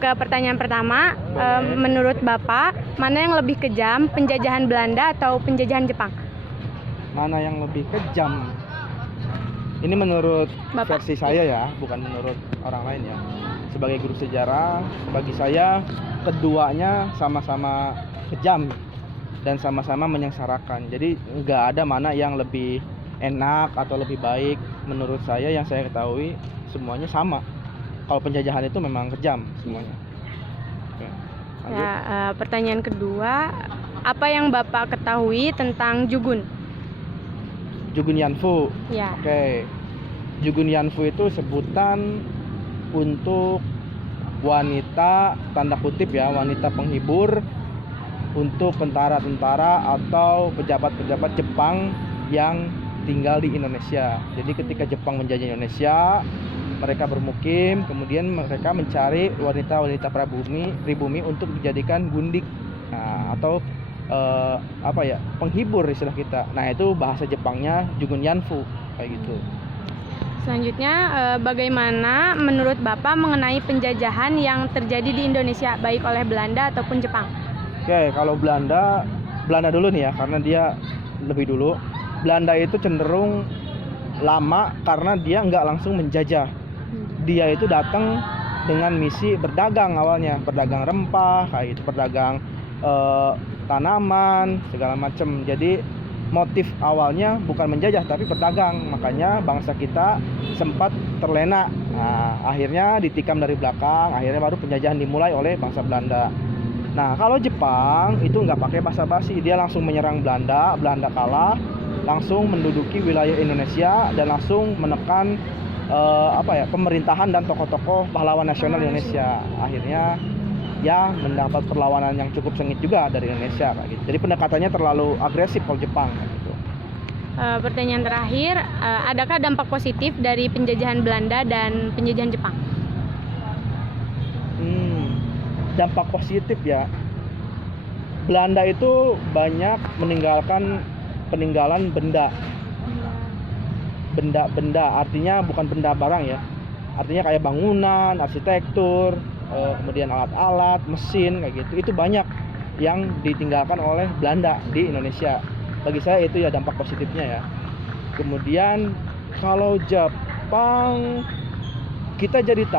ke pertanyaan pertama. Menurut Bapak, mana yang lebih kejam, penjajahan Belanda atau penjajahan Jepang? Mana yang lebih kejam? Ini menurut Bapak. versi saya ya, bukan menurut orang lain ya. Sebagai guru sejarah, bagi saya keduanya sama-sama kejam dan sama-sama menyengsarakan. Jadi nggak ada mana yang lebih enak atau lebih baik. Menurut saya yang saya ketahui semuanya sama. Kalau penjajahan itu memang kejam semuanya. Oke, lanjut. Ya, pertanyaan kedua, apa yang Bapak ketahui tentang Jugun? Jugun Yanfu. Ya. Oke. Jugun Yanfu itu sebutan untuk wanita, tanda kutip ya, wanita penghibur untuk tentara-tentara atau pejabat-pejabat Jepang yang tinggal di Indonesia. Jadi ketika Jepang menjajah Indonesia, mereka bermukim, kemudian mereka mencari wanita-wanita pribumi untuk dijadikan gundik, atau penghibur istilah kita. Nah itu bahasa Jepangnya Jugun Yanfu kayak gitu. Selanjutnya, bagaimana menurut Bapak mengenai penjajahan yang terjadi di Indonesia, baik oleh Belanda ataupun Jepang? Oke, kalau Belanda dulu nih ya, karena dia lebih dulu. Belanda itu cenderung lama karena dia nggak langsung menjajah. Dia itu datang dengan misi berdagang awalnya, berdagang rempah, kayak gitu, berdagang tanaman, segala macam. Jadi motif awalnya bukan menjajah tapi berdagang. Makanya bangsa kita sempat terlena. Nah, akhirnya ditikam dari belakang, akhirnya baru penjajahan dimulai oleh bangsa Belanda. Nah, kalau Jepang itu nggak pakai basa-basi, dia langsung menyerang Belanda, Belanda kalah, langsung menduduki wilayah Indonesia dan langsung menekan pemerintahan dan tokoh-tokoh pahlawan nasional Indonesia. Akhirnya ya mendapat perlawanan yang cukup sengit juga dari Indonesia kayak gitu. Jadi pendekatannya terlalu agresif kalau Jepang gitu. Pertanyaan terakhir, adakah dampak positif dari penjajahan Belanda dan penjajahan Jepang? Dampak positif ya. Belanda itu banyak peninggalan benda, artinya bukan benda barang ya, artinya kayak bangunan, arsitektur, kemudian alat-alat, mesin kayak gitu. Itu banyak yang ditinggalkan oleh Belanda di Indonesia. Bagi saya itu ya dampak positifnya ya. Kemudian kalau Jepang, kita jadi tahu